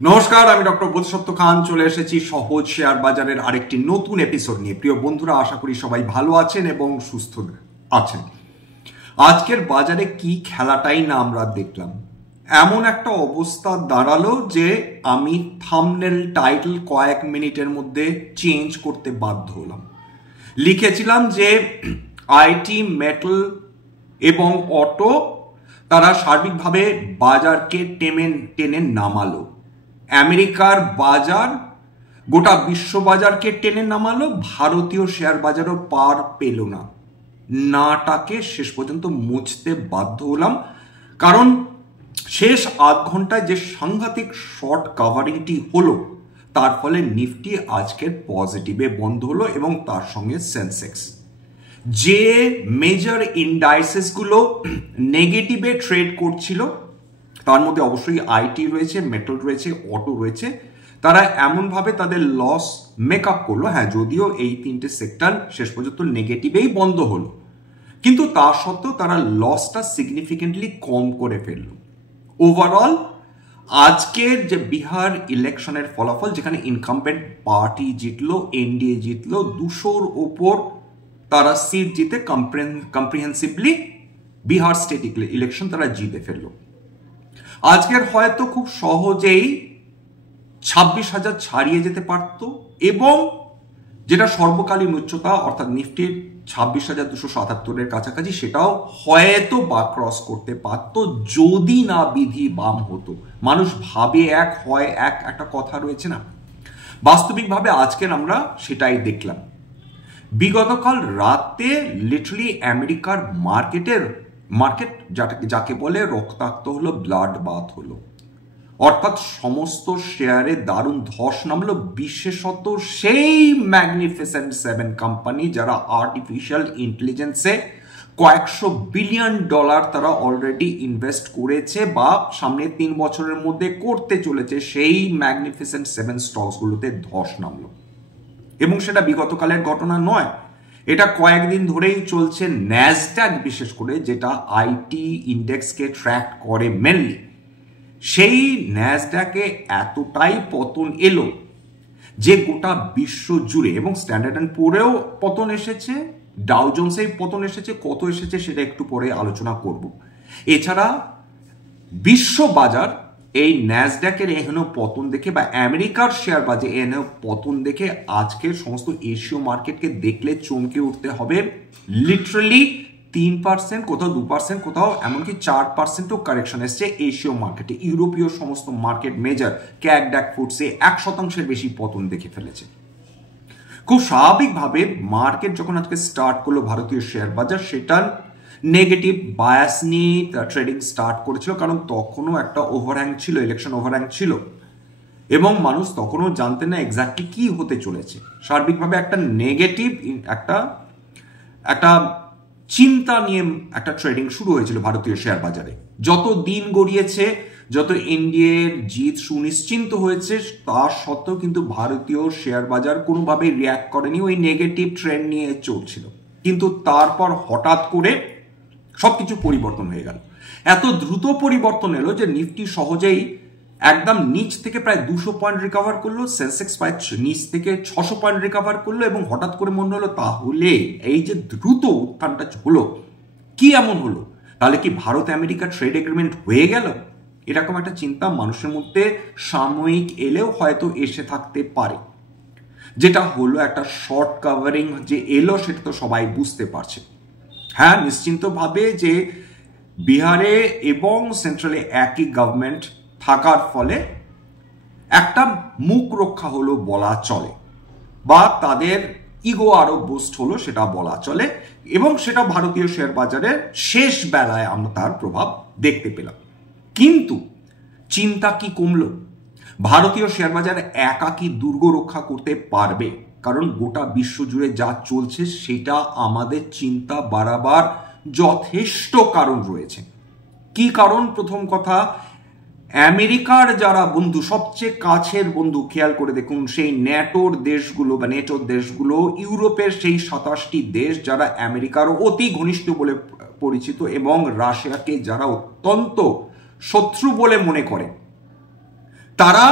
নমস্কার, আমি ডক্টর বোধসত্ত্ব খান চলে এসেছি সহজ শেয়ার বাজারের আরেকটি নতুন এপিসোড নিয়ে। প্রিয় বন্ধুরা, আশা করি সবাই ভালো আছেন এবং সুস্থ আছেন। আজকের বাজারে কি খেলাটাই না আমরা দেখলাম। এমন একটা অবস্থা দাঁড়ালো যে আমি থাম্বনেল টাইটেল কয়েক মিনিটের মধ্যে চেঞ্জ করতে বাধ্য হলাম। লিখেছিলাম যে আইটি, মেটাল এবং অটো তারা সার্বিকভাবে বাজারকে টেনে নামালো। আমেরিকার বাজার গোটা বিশ্ব বাজারকে টেনে নামালো, ভারতীয় শেয়ার বাজারও পার পেল না। নাটাকে শেষ পর্যন্ত মুছতে বাধ্য হলাম, কারণ শেষ আধ ঘন্টায় যে সাংঘাতিক শর্ট কাভারিংটি হলো তার ফলে নিফটি আজকের পজিটিভে বন্ধ হলো এবং তার সঙ্গে সেন্সেক্স। যে মেজর ইন্ডাইসেসগুলো নেগেটিভে ট্রেড করছিল তার মধ্যে অবশ্যই আইটি রয়েছে, মেটাল রয়েছে, অটো রয়েছে, তারা এমনভাবে তাদের লস মেকআপ করলো। হ্যাঁ, যদিও এই তিনটে সেক্টর শেষ পর্যন্ত নেগেটিভেই বন্ধ হলো, কিন্তু তা সত্ত্বেও তারা লসটা সিগনিফিকেন্টলি কম করে ফেললো। ওভারঅল আজকের যে বিহার ইলেকশনের ফলাফল, যেখানে ইনকামবেন্ট পার্টি জিতলো, এনডিএ জিতলো, 200-র ওপর তারা সিট জিতে কম্প্রিহেন্সিভলি বিহার স্টেট ইলেকশন তারা জিতে ফেললো। আজকের হয়তো খুব সহজেই 26,000 ছাড়িয়ে যেতে পারত এবং যেটা সর্বকালীন উচ্চতা অর্থাৎ নিফটির 26,277-এর কাছাকাছি, সেটাও হয়তো বা ক্রস করতে পারত যদি না বিধি বাম হতো। মানুষ ভাবে এক, হয় এক, একটা কথা রয়েছে না। বাস্তবিকভাবে আজকের আমরা সেটাই দেখলাম। বিগতকাল রাতে লিটারালি আমেরিকার মার্কেট যাকে বলে রক্তাক্ত হলো, ব্লাড বাথ হলো, অর্থাৎ সমস্ত শেয়ারে দারুণ ধস নামলো। বিশেষত সেই ম্যাগনিফিসেন্ট 7 কোম্পানি যারা আর্টিফিশিয়াল ইন্টেলিজেন্সে কয়েকশো বিলিয়ন ডলার তারা অলরেডি ইনভেস্ট করেছে বা সামনে 3 বছরের মধ্যে করতে চলেছে, সেই ম্যাগনিফিসেন্ট 7 স্টকসগুলোতে ধস নামলো। এবং সেটা বিগতকালের ঘটনা নয়, এটা কয়েকদিন ধরেই চলছে। ন্যাসড্যাক বিশেষ করে, যেটা আইটি ইন্ডেক্সকে ট্র্যাক করে মেনলি, সেই ন্যাসড্যাকে এতটাই পতন এলো যে গোটা বিশ্ব জুড়ে, এবং স্ট্যান্ডার্ড অ্যান্ড পুরেও পতন এসেছে, ডাউ জোন্সেই পতন এসেছে। কত এসেছে সেটা একটু পরে আলোচনা করব। এছাড়া বিশ্ব বাজার এই ন্যাসড্যাকের এহেন পতন দেখে বা আমেরিকার শেয়ার বাজারে এহেন পতন দেখে আজকের সমস্ত এশীয় মার্কেটকে দেখলে চমকে উঠতে হবে। লিটারালি 3%, কোথাও 2%, কোথাও এমনকি 4%ও কারেকশন এসছে এশীয় মার্কেটে। ইউরোপীয় সমস্ত মার্কেট মেজর ক্যাকড্যাক ফুডসে 1%-এর বেশি পতন দেখে ফেলেছে। খুব স্বাভাবিকভাবে মার্কেট যখন আজকে স্টার্ট করলো ভারতীয় শেয়ার বাজার, সেটা নেগেটিভ বায়াস নিয়ে ট্রেডিং স্টার্ট করেছিল, কারণ তখনও একটা ওভারহ্যাং ছিল, ইলেকশন ওভারহ্যাং ছিল এবং মানুষ তখনও জানতেন না এক্স্যাক্টলি কি হতে চলেছে। সার্বিকভাবে একটা নেগেটিভ একটা চিন্তা নিয়ে একটা ট্রেডিং শুরু হয়েছিল ভারতীয় শেয়ার বাজারে। যত দিন গড়িয়েছে, যত এনডিএর জিত সুনিশ্চিত হয়েছে, তা সত্ত্বেও কিন্তু ভারতীয় শেয়ার বাজার কোনোভাবে রিয়াক্ট করেনি, ওই নেগেটিভ ট্রেন্ড নিয়ে চলছিল। কিন্তু তারপর হঠাৎ করে সবকিছু পরিবর্তন হয়ে গেল। এত দ্রুত পরিবর্তন এলো যে নিফটি সহজেই একদম নিচ থেকে প্রায় 200 পয়েন্ট রিকভার করলো, সেন্সেক্স প্রায় নিচ থেকে 600 পয়েন্ট রিকভার করলো এবং হঠাৎ করে মনে হলো তাহলে এই যে দ্রুত উত্থানটা হলো, কি এমন হলো? তাহলে কি ভারত আমেরিকা ট্রেড এগ্রিমেন্ট হয়ে গেল? এরকম একটা চিন্তা মানুষের মধ্যে সাময়িক এলেও হয়তো এসে থাকতে পারে। যেটা হলো একটা শর্ট কাভারিং যে এলো, সেটা তো সবাই বুঝতে পারছে। হ্যাঁ, নিশ্চিন্তভাবে যে বিহারে এবং সেন্ট্রালে একই গভর্নমেন্ট থাকার ফলে একটা মুখ রক্ষা হলো বলা চলে, বা তাদের ইগো আরো বুস্ট হলো সেটা বলা চলে, এবং সেটা ভারতীয় শেয়ার বাজারের শেষ বেলায় আমরা তার প্রভাব দেখতে পেলাম। কিন্তু চিন্তা কি কমলো? ভারতীয় শেয়ার বাজার একা কি দুর্গ রক্ষা করতে পারবে? কারণ গোটা বিশ্ব জুড়ে যা চলছে সেটা আমাদের চিন্তা বাড়াবার যথেষ্ট কারণ রয়েছে। কি কারণ? প্রথম কথা, আমেরিকার যারা বন্ধু, সবচেয়ে কাছের বন্ধু, খেয়াল করে দেখুন, সেই ন্যাটোর দেশগুলো, ইউরোপের সেই 27টি দেশ যারা আমেরিকার অতি ঘনিষ্ঠ বলে পরিচিত এবং রাশিয়াকে যারা অত্যন্ত শত্রু বলে মনে করে, তারা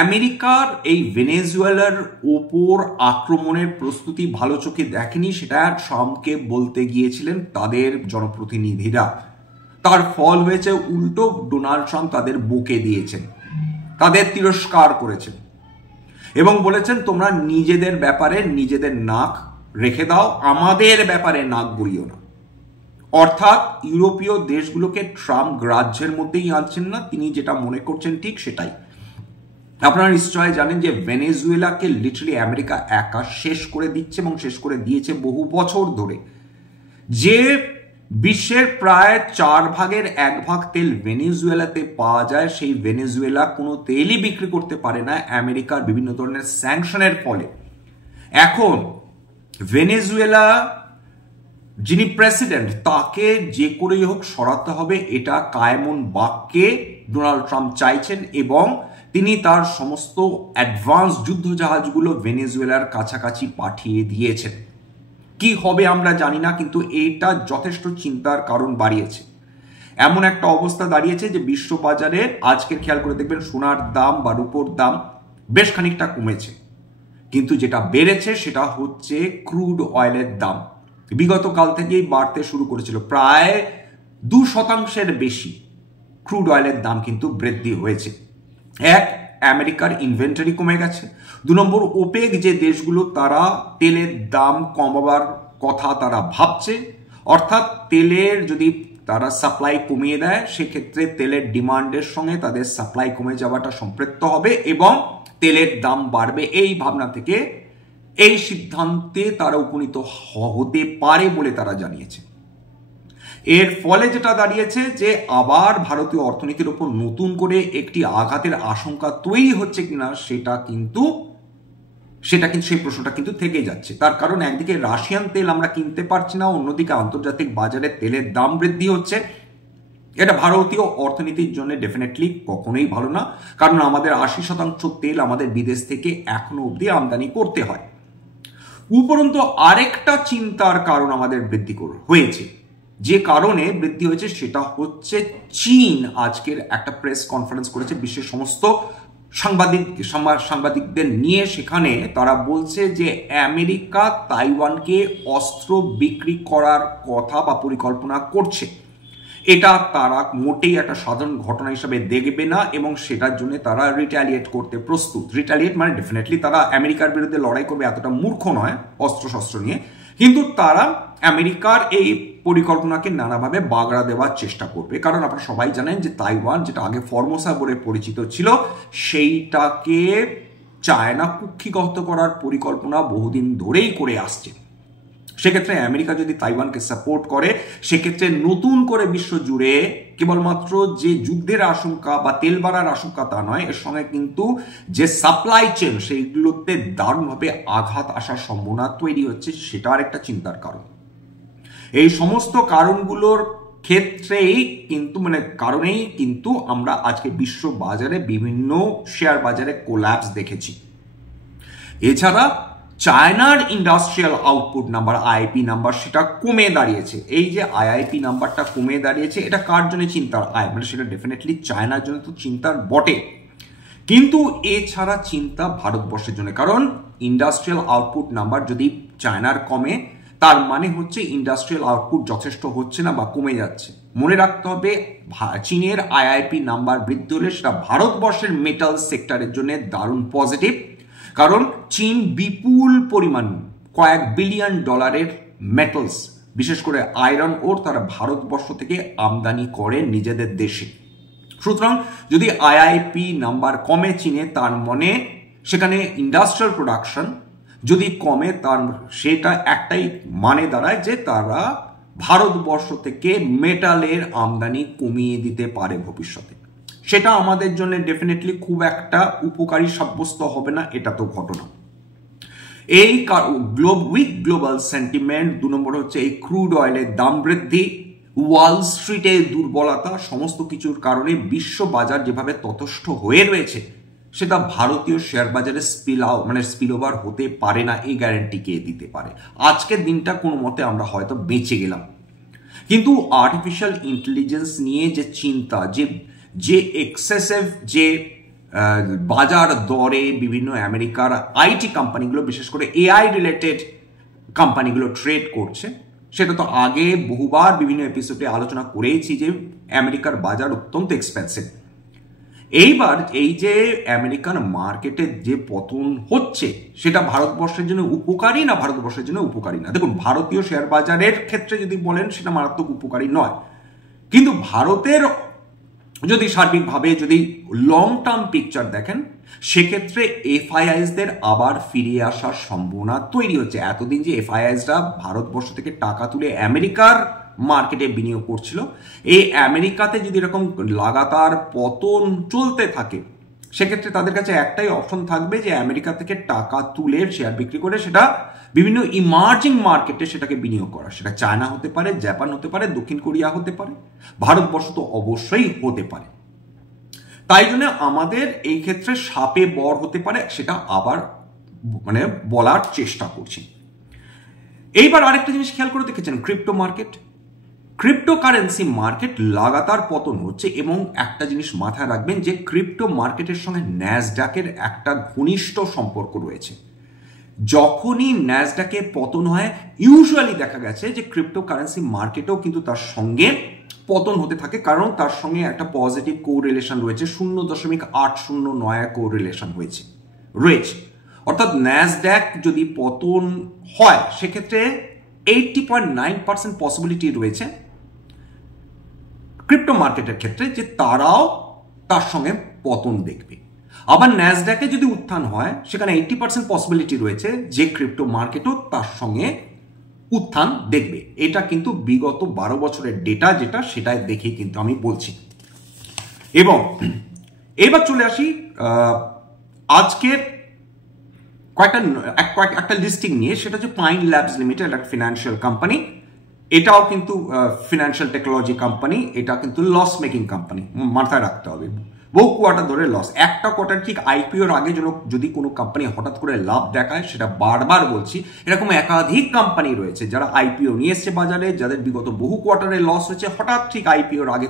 আমেরিকার এই ভেনেজুয়েলার ওপর আক্রমণের প্রস্তুতি ভালো চোখে দেখেনি, সেটা ট্রাম্পকে বলতে গিয়েছিলেন তাদের জনপ্রতিনিধিরা। তার ফল হয়েছে উল্টো ডোনাল্ড ট্রাম্প তাদের বকে দিয়েছেন, তাদের তিরস্কার করেছেন এবং বলেছেন তোমরা নিজেদের ব্যাপারে নিজেদের নাক রেখে দাও, আমাদের ব্যাপারে নাক গলিও না। অর্থাৎ ইউরোপীয় দেশগুলোকে ট্রাম্প গ্রাহ্যের মধ্যেই আনছেন না, তিনি যেটা মনে করছেন ঠিক সেটাই। আপনারা নিশ্চয় জানেন যে ভেনেজুয়েলাকে লিটারালি আমেরিকা একা শেষ করে দিচ্ছে এবং শেষ করে দিয়েছে বহু বছর ধরে। যে বিশ্বের প্রায় 1/4 তেল ভেনেজুয়েলাতে পাওয়া যায়, সেই ভেনেজুয়েলা কোনো তেলই বিক্রি করতে পারে না আমেরিকার বিভিন্ন ধরনের স্যাংশনের ফলে। এখন ভেনেজুয়েলা যিনি প্রেসিডেন্ট, তাকে যে করেই হোক সরাতে হবে, এটা কায়েমন বাক্যে ডোনাল্ড ট্রাম্প চাইছেন এবং তিনি তার সমস্ত অ্যাডভান্স যুদ্ধ জাহাজগুলো ভেনেজুয়েলার কাছাকাছি পাঠিয়ে দিয়েছেন। কি হবে আমরা জানি না, কিন্তু এটা যথেষ্ট চিন্তার কারণ বাড়িয়েছে। এমন একটা অবস্থা দাঁড়িয়েছে যে বিশ্ববাজারে আজকের খেয়াল করে দেখবেন সোনার দাম বা রূপোর দাম বেশ খানিকটা কমেছে, কিন্তু যেটা বেড়েছে সেটা হচ্ছে ক্রুড অয়েলের দাম। বিগত কাল থেকেই বাড়তে শুরু করেছিল, প্রায় 2% বেশি ক্রুড অয়েলের দাম কিন্তু বৃদ্ধি হয়েছে। এক, আমেরিকার ইনভেন্টরি কমে গেছে। 2 নম্বর, ওপেক যে দেশগুলো তারা তেলের দাম কমাবার কথা তারা ভাবছে, অর্থাৎ তেলের যদি তারা সাপ্লাই কমিয়ে দেয় সেক্ষেত্রে তেলের ডিমান্ডের সঙ্গে তাদের সাপ্লাই কমে যাওয়াটা সম্পৃক্ত হবে এবং তেলের দাম বাড়বে। এই ভাবনা থেকে এই সিদ্ধান্তে তারা উপনীত হতে পারে বলে তারা জানিয়েছে। এর ফলে যেটা দাঁড়িয়েছে যে আবার ভারতীয় অর্থনীতির উপর নতুন করে একটি আঘাতের আশঙ্কা তৈরি হচ্ছে কিনা সেটা কিন্তু সেই প্রশ্নটা কিন্তু থেকে যাচ্ছে। তার কারণ একদিকে রাশিয়ান তেল আমরা কিনতে পারছি না, অন্যদিকে আন্তর্জাতিক বাজারে তেলের দাম বৃদ্ধি হচ্ছে। এটা ভারতীয় অর্থনীতির জন্য ডেফিনেটলি কখনোই ভালো না, কারণ আমাদের 80% তেল আমাদের বিদেশ থেকে এখনো অবধি আমদানি করতে হয়। উপরন্তু আরেকটা চিন্তার কারণ আমাদের বৃদ্ধি হয়েছে, যে কারণে বৃদ্ধি হয়েছে সেটা হচ্ছে চীন আজকের একটা প্রেস কনফারেন্স করেছে বিশ্বের সমস্ত সাংবাদিকদের নিয়ে। সেখানে তারা বলছে যে আমেরিকা তাইওয়ানকে অস্ত্র বিক্রি করার কথা বা পরিকল্পনা করছে। এটা তারা মোটেই একটা সাধারণ ঘটনা হিসাবে দেখবে না এবং সেটার জন্য তারা রিটালিয়েট করতে প্রস্তুত। রিটালিয়েট মানে ডেফিনেটলি তারা আমেরিকার বিরুদ্ধে লড়াই করবে, এতটা মূর্খ নয় অস্ত্রশস্ত্র নিয়ে, কিন্তু তারা আমেরিকার এই পরিকল্পনাকে নানাভাবে বাগড়া দেওয়ার চেষ্টা করবে। কারণ আপনারা সবাই জানেন যে তাইওয়ান, যেটা আগে ফরমোসা বলে পরিচিত ছিল, সেইটাকে চায়না কুক্ষিগত করার পরিকল্পনা বহুদিন ধরেই করে আসছে। সেক্ষেত্রে আমেরিকা যদি তাইওয়ানকে সাপোর্ট করে সেক্ষেত্রে নতুন করে বিশ্ব জুড়ে কেবলমাত্র যে যুদ্ধের আশঙ্কা বা তেল বাড়ার আশঙ্কা তা নয়, এর সঙ্গে কিন্তু যে সাপ্লাই চেন সেইগুলোতে দারুণভাবে আঘাত আসার সম্ভাবনা তৈরি হচ্ছে, সেটা আরেকটা চিন্তার কারণ। এই সমস্ত কারণগুলোর ক্ষেত্রেই কারণেই কিন্তু আমরা আজকে বিশ্ব বাজারে বিভিন্ন শেয়ার বাজারে কোল্যাপস দেখেছি। এছাড়া চায়নার industrial output number, IIP number, সেটা কমে দাঁড়িয়েছে। এই যে আইআইপি নাম্বারটা কমে দাঁড়িয়েছে, এটা কার জন্য চিন্তার? সেটা ডেফিনেটলি চায়নার জন্য তো চিন্তার বটে, কিন্তু এছাড়া চিন্তা ভারতবর্ষের জন্য। কারণ ইন্ডাস্ট্রিয়াল আউটপুট নাম্বার যদি চায়নার কমে, তার মানে হচ্ছে ইন্ডাস্ট্রিয়াল আউটপুট যথেষ্ট হচ্ছে না বা কমে যাচ্ছে। মনে রাখতে হবে চীনের আইআইপি নাম্বার বৃদ্ধি হলে সেটা ভারতবর্ষের মেটাল সেক্টরের জন্য দারুণ পজিটিভ, কারণ চীন বিপুল পরিমাণ কয়েক বিলিয়ন ডলারের মেটালস, বিশেষ করে আয়রন ওর, তারা ভারতবর্ষ থেকে আমদানি করে নিজেদের দেশে। সুতরাং যদি আইআইপি নাম্বার কমে চীনে, তার মানে সেখানে ইন্ডাস্ট্রিয়াল প্রোডাকশন যদি কমে, তার সেটা একটাই মানে দাঁড়ায় যে তারা ভারতবর্ষ থেকে মেটালের আমদানি কমিয়ে দিতে পারে ভবিষ্যতে। সেটা আমাদের জন্য ডেফিনেটলি খুব একটা উপকারী সাব্যস্ত হবে না, এটা তো ঘটনা। এই উইক গ্লোবাল সেন্টিমেন্ট, 2 নম্বর হচ্ছে এই ক্রুড অয়েলের দাম বৃদ্ধি, ওয়াল স্ট্রিটের দুর্বলতা, সমস্ত কিছুর কারণে বিশ্ব বাজার যেভাবে ততস্থ হয়ে রয়েছে সেটা ভারতীয় শেয়ার বাজারে স্পিল ওভার হতে পারে না, এই গ্যারান্টি কে দিতে পারে? আজকের দিনটা কোনো মতে আমরা হয়তো বেঁচে গেলাম, কিন্তু আর্টিফিশিয়াল ইন্টেলিজেন্স নিয়ে যে চিন্তা, যে এক্সেসিভ যে বাজার দরে বিভিন্ন আমেরিকার আইটি কোম্পানিগুলো, বিশেষ করে এআই রিলেটেড কোম্পানিগুলো ট্রেড করছে। সেটা তো আগে বহুবার বিভিন্ন এপিসোডে আলোচনা করেইছি যে আমেরিকার বাজার অত্যন্ত এক্সপেন্সিভ। এইবার এই যে আমেরিকান মার্কেটে যে পতন হচ্ছে সেটা ভারতবর্ষের জন্য উপকারী না ভারতবর্ষের জন্য উপকারী না? দেখুন, ভারতীয় শেয়ার বাজারের ক্ষেত্রে যদি বলেন সেটা মারাত্মক উপকারী নয়, কিন্তু ভারতের যদি সার্বিকভাবে যদি লং টার্ম পিকচার দেখেন সেক্ষেত্রে এফআইআইসদের আবার ফিরে আসার সম্ভাবনা তৈরি হচ্ছে। এতদিন যে এফআইআইসরা ভারতবর্ষ থেকে টাকা তুলে আমেরিকার মার্কেটে বিনিয়োগ করছিল, এই আমেরিকাতে যদি এরকম লাগাতার পতন চলতে থাকে সেক্ষেত্রে তাদের কাছে একটাই অপশন থাকবে যে আমেরিকা থেকে টাকা তুলে শেয়ার বিক্রি করে সেটা বিভিন্ন ইমার্জিং মার্কেটে সেটাকে বিনিয়োগ করা। সেটা চায়না হতে পারে, জাপান হতে পারে, দক্ষিণ কোরিয়া হতে পারে, ভারতবর্ষ তো অবশ্যই হতে পারে। তাই জন্য আমাদের এই ক্ষেত্রে সাপে বর হতে পারে, সেটা আবার বলার চেষ্টা করছি। এইবার আরেকটা জিনিস খেয়াল করে দেখেছেন, ক্রিপ্টো মার্কেট, ক্রিপ্টোকারেন্সি মার্কেট লাগাতার পতন হচ্ছে। এবং একটা জিনিস মাথায় রাখবেন যে ক্রিপ্টো মার্কেটের সঙ্গে ন্যাসডাকের একটা ঘনিষ্ঠ সম্পর্ক রয়েছে। যখনই ন্যাসডাকে পতন হয় ইউজুয়ালি দেখা গেছে যে ক্রিপ্টোকারেন্সি মার্কেটেও কিন্তু তার সঙ্গে পতন হতে থাকে, কারণ তার সঙ্গে একটা পজিটিভ কোরিলেশন রয়েছে, 0.809 কোরিলেশন রয়েছে। অর্থাৎ ন্যাসড্যাক যদি পতন হয় সেক্ষেত্রে 80.9% পসিবিলিটি রয়েছে ক্রিপ্টো মার্কেটের ক্ষেত্রে যে তারাও তার সঙ্গে পতন দেখবে। আবার ন্যাসড্যাকে যদি উত্থান হয় সেখানে 80% পসিবিলিটি রয়েছে যে ক্রিপ্টো মার্কেটও তার সঙ্গে উত্থান দেখবে। এটা কিন্তু বিগত 12 বছরের ডেটা যেটা সেটাই দেখে কিন্তু আমি বলছি। এবং এবার চলে আসি আজকের একটা লিস্টিং নিয়ে, সেটা হচ্ছে পাইন ল্যাবস লিমিটেড, একটা ফিনান্সিয়াল কোম্পানি। এটাও কিন্তু ফিনান্সিয়াল টেকনোলজি কোম্পানি, এটা কিন্তু লস মেকিং কোম্পানি, মাথায় রাখতে হবে। বহু কোয়ার্টার ধরে লস, একটা কোয়ার্টার ঠিক আইপিওর আগে যদি কোনো কোম্পানি হঠাৎ করে লাভ দেখায়, সেটা বারবার বলছি, এরকম একাধিক কোম্পানি রয়েছে যারা আইপিও নিয়ে এসছে বাজারে, যাদের বিগত বহু কোয়ার্টারে লস হয়েছে, হঠাৎ ঠিক আইপিওর আগে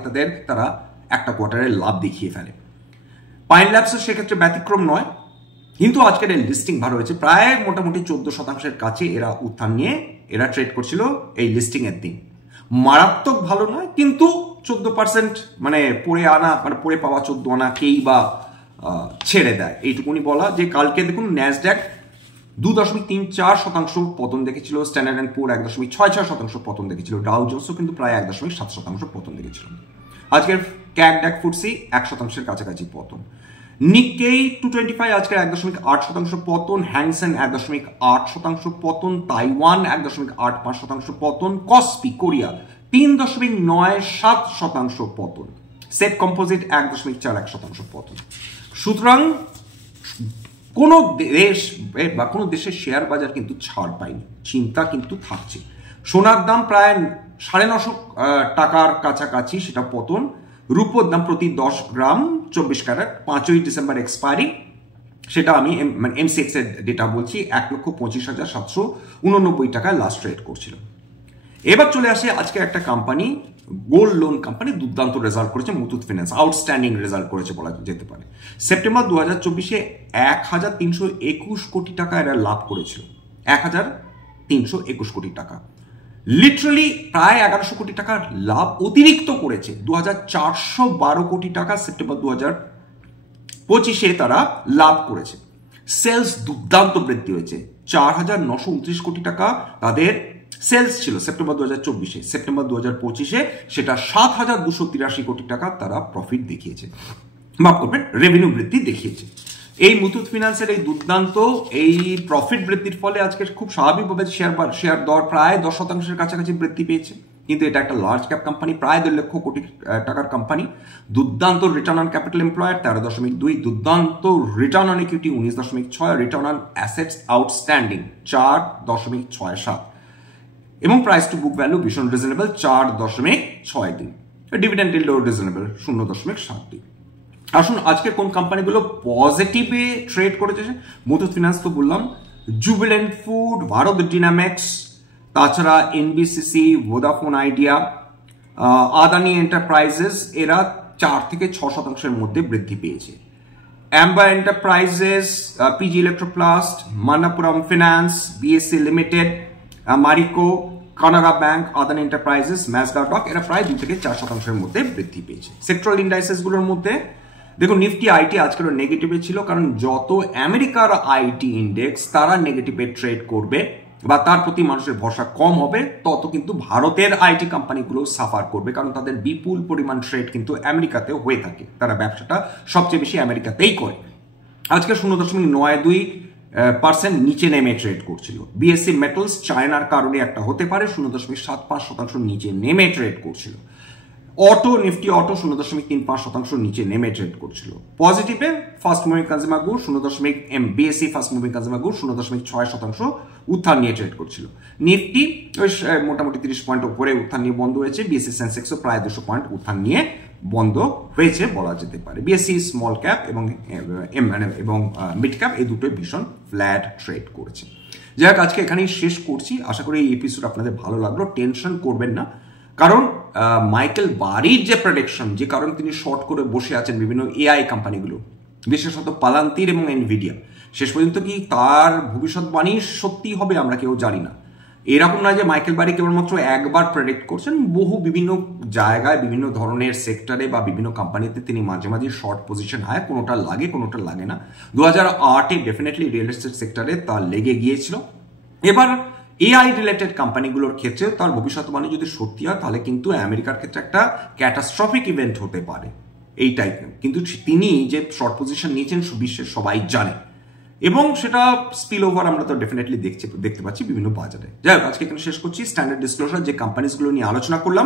তারা একটা কোয়ার্টারে লাভ দেখিয়ে ফেলে। পাইন ল্যাবস সেক্ষেত্রে ব্যতিক্রম নয়, কিন্তু আজকের এই লিস্টিং ভালো হয়েছে, প্রায় মোটামুটি 14% কাছে এরা উত্থান নিয়ে এরা ট্রেড করছিল এই লিস্টিং এর দিন। মারাত্মক ভালো নয়, কিন্তু 14% পড়ে পাওয়া 14 আনা কেই বা ছেড়ে দেয়, এইটুকুনি বলা। যে কালকে দেখুন ন্যাসড্যাক 2.34% পতন দেখেছিল, স্ট্যান্ডার্ড অ্যান্ড পুর 1.66% পতন দেখেছিল, ডাউ জোন্সও কিন্তু প্রায় 1.7% পতন দেখেছিল। আজকের ক্যাকড্যাক ফুটসি 1% কাছাকাছি পতন। নিক্কেই 225 আজকের 1.8% পতন, হ্যাংসেন 1.8% পতন, তাইওয়ান 1.85% পতন, কসপি কোরিয়া 3.97% পতন, সেট কম্পোজিট 1.41% পতন। সুতরাং কোনো দেশ বা কোনো দেশের শেয়ার বাজার কিন্তু ছাড় পায়নি, চিন্তা কিন্তু থাকছে। সোনার দাম প্রায় 950 টাকার কাছাকাছি সেটা পতন। রূপোর দাম প্রতি 10 গ্রাম 24 ক্যারেট 5ই ডিসেম্বর এক্সপায়ারি, সেটা আমি এমসিএক্স এর ডেটা বলছি, 1,25,789 টাকায় লাস্ট ট্রেড করছিল। এবার চলে আসে আজকে একটা কোম্পানি, গোল্ড লোন কোম্পানি, দুর্দান্ত রেজাল্ট করেছে, মুথুট ফিন্যান্স আউটস্ট্যান্ডিং রেজাল্ট করেছে বলা যেতে পারে। সেপ্টেম্বর 2024-এ 1,321 কোটি টাকা এরা লাভ করেছিল, 1,321 কোটি টাকা, লিটারালি প্রায় 1100 কোটি টাকার লাভ অতিরিক্ত করেছে। 2,412 কোটি টাকা সেপ্টেম্বর 2025-এ তারা লাভ করেছে। সেলস দুর্দান্ত বৃদ্ধি হয়েছে, 4,929 কোটি টাকা তাদের সেলস ছিল সেপ্টেম্বর 2024-এ। সেপ্টেম্বর 2025-এ সেটা 7,283 কোটি টাকা তারা প্রফিট দেখিয়েছে, মাফ করবেন রেভিনিউ বৃদ্ধি দেখিয়েছে। এই মুথুট ফিন্যান্সের এই দুর্দান্ত এই প্রফিট বৃদ্ধির ফলে আজকে খুব স্বাভাবিকভাবে শেয়ার দর প্রায় 10% কাছাকাছি বৃদ্ধি পেয়েছে। কিন্তু এটা একটা লার্জ ক্যাপ কোম্পানি, প্রায় 2 লক্ষ কোটি টাকার কোম্পানি। দুর্দান্ত রিটার্ন অন ক্যাপিটাল এমপ্লয়েড 13.2, দুর্দান্ত return on equity 19.6, return on assets outstanding 4.67, এবং প্রাইস টু বুক ভ্যালু ভীষণ রিজনেবল 4.62, ডিভিডেন্ড ইল্ডও রিজনেবল 0.72। আসুন আজকে কোন কোম্পানিগুলো পজিটিভে ট্রেড করেছে। মুথুট ফিন্যান্স তো বললাম, জুবিল্যান্ট ফুড, ভারত ডিনামিক্স, তাছাড়া NBCC, Vodafone idea, Adani enterprises, এরা 4 থেকে 6% মধ্যে বৃদ্ধি পেয়েছে। Amber Enterprises, PG Electroplast, Manapuram Finance, BSC Limited, Marico, Canara Bank, Adani Enterprises, ম্যাসগার্ডক এরা প্রায় 2 থেকে 4% মধ্যে বৃদ্ধি পেয়েছে। সেক্টরাল ইন্ডাইসেস গুলোর মধ্যে দেখুন নিফটি আইটি আজকের নেগেটিভে ছিল, কারণ যত আমেরিকার আইটি ইন্ডেক্স তারা নেগেটিভে ট্রেড করবে বা তার প্রতি মানুষের ভরসা কম হবে, তত কিন্তু ভারতের আইটি কোম্পানিগুলো সাফার করবে, কারণ তাদের বিপুল পরিমাণ ট্রেড কিন্তু আমেরিকাতে হয়ে থাকে, তারা ব্যবসাটা সবচেয়ে বেশি আমেরিকাতেই করে। আজকে 0.92% নিচে নেমে ট্রেড করছিল। বিএসসি মেটালস চায়নার কারণে একটা হতে পারে, 0.75% নিচে নেমে ট্রেড করছিল। অটো নিফটি অটো 0.35% নিচে নেমে ট্রেড করছিল। পজিটিভে fast moving consumer good BSC fast moving consumer good 0.6% উত্থান নিয়ে ট্রেড করছিল। নিফটি মোটামুটি 30 পয়েন্ট উপরে উত্থান নিয়ে বন্ধ হয়েছে। বিএসসি সেন্সেক্সও প্রায় 200 পয়েন্ট উত্থান নিয়ে বন্ধ হয়েছে বলা যেতে পারে। বিএসসি স্মল ক্যাপ এবং মিড ক্যাপ এই দুটোই ভীষণ ফ্ল্যাট ট্রেড করেছে। যাই হোক, আজকে এখানেই শেষ করছি। আশা করি এই এপিসোড আপনাদের ভালো লাগলো। টেনশন করবেন না, কারণ মাইকেল বারির যে প্রেডিকশন, যে কারণে তিনি শর্ট করে বসে আছেন বিভিন্ন এআই কোম্পানিগুলো, বিশেষত পালান্তির এবং এনভিডিয়া, শেষ পর্যন্ত কি তার ভবিষ্যৎবাণী সত্যি হবে আমরা কেউ জানি না। এরকম না যে মাইকেল বারি কেবলমাত্র একবার প্রেডিক্ট করছেন, বিভিন্ন জায়গায় বিভিন্ন ধরনের সেক্টরে বা বিভিন্ন কোম্পানিতে তিনি মাঝে মাঝে শর্ট পজিশন হয়, কোনোটা লাগে কোনোটা লাগে না। 2008-এ ডেফিনেটলি রিয়েল এস্টেট সেক্টরে তা লেগে গিয়েছিল। এবার এআই রিলেটেড কোম্পানিগুলোর ক্ষেত্রেও তার ভবিষ্যৎবাণী যদি সত্যি হয়, তাহলে কিন্তু আমেরিকার ক্ষেত্রে একটা ক্যাটাস্ট্রফিক ইভেন্ট হতে পারে এই টাইপের। কিন্তু তিনি যে শর্ট পজিশন নিয়েছেন বিশ্বের সবাই জানে, এবং সেটা স্পিল ওভার আমরা তো ডেফিনেটলি দেখতে পাচ্ছি বিভিন্ন বাজারে। যাই হোক, আজকে এখানে শেষ করছি। স্ট্যান্ডার্ড ডিসক্লোজার যে কোম্পানিগুলো নিয়ে আলোচনা করলাম,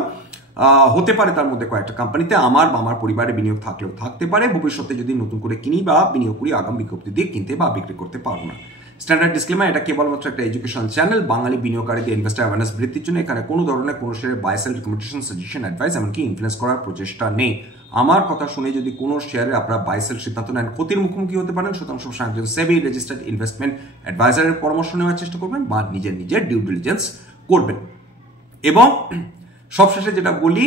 হতে পারে তার মধ্যে কয়েকটা কোম্পানিতে আমার বা আমার পরিবারে বিনিয়োগ থাকলেও থাকতে পারে। ভবিষ্যতে যদি নতুন করে কিনি বা বিনিয়োগ করি, আগাম বিজ্ঞপ্তি দিয়ে কিনতে বা বিক্রি করতে পারবো না। স্ট্যান্ডার্ড ডিসক্লেমার, এটা কেবলমাত্র একটা এডুকেশন চ্যানেল। বাঙালি বিনিয়োগকারীদের ইনভেস্টার অ্যাওয়ারনেস বৃদ্ধির জন্য এখানে কোনো ধরনের কোনো শেয়ারের buy sell recommendation, suggestion, advice এমনকি ইনফ্লুয়েন্স করার প্রচেষ্টা নেই। আমার কথা শুনে যদি কোনো শেয়ারে আপনারা বাই সেল সিদ্ধান্ত নেন, ক্ষতির মুখোমুখি হতে পারেন। সুতরাং সবসময় একজন সেবি রেজিস্টার্ড ইনভেস্টমেন্ট অ্যাডভাইজারের পরামর্শ নেওয়ার চেষ্টা করবেন বা নিজের ডিউ ডিলিজেন্স করবেন। এবং সবশেষে যেটা বলি,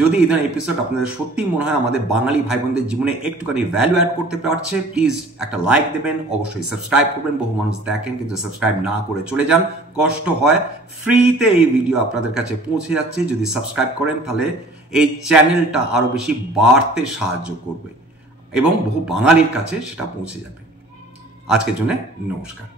যদি এই ধরনের এপিসোড আপনাদের সত্যি মনে হয় আমাদের বাঙালি ভাই বোনদের জীবনে একটুখানি ভ্যালু অ্যাড করতে পারছে, প্লিজ একটা লাইক দেবেন, অবশ্যই সাবস্ক্রাইব করবেন। বহু মানুষ দেখেন কিন্তু সাবস্ক্রাইব না করে চলে যান, কষ্ট হয়। ফ্রিতে এই ভিডিও আপনাদের কাছে পৌঁছে যাচ্ছে, যদি সাবস্ক্রাইব করেন তাহলে এই চ্যানেলটা আরো বেশি বাড়তে সাহায্য করবে এবং বহু বাঙালির কাছে সেটা পৌঁছে যাবে। আজকের জন্য নমস্কার।